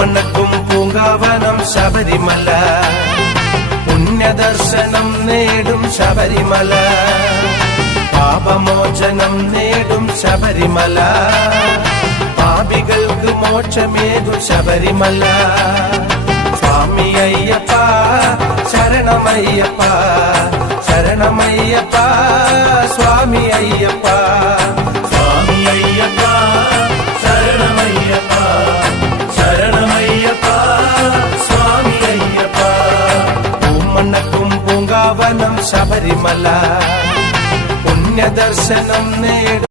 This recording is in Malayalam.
പൂമണ്ണക്കും പൂങ്കാവനം ശബരിമല, പുണ്യദർശനം നേടും ശബരിമല, പാപമോചനം നേടും ശബരിമല, പാപികൾക്ക് മോക്ഷമേകും ശബരിമല. സ്വാമി അയ്യപ്പ ശരണമയ്യപ്പ, ശരണമയ്യപ്പ സ്വാമി അയ്യപ്പ, സ്വാമി അയ്യപ്പ ശരണമയ്യപ്പ, ശരണമയ്യപ്പ സ്വാമി അയ്യപ്പ. പൂമണ്ണക്കും പൂങ്കാവനം ശബരിമല, പുണ്യദർശനം നേടും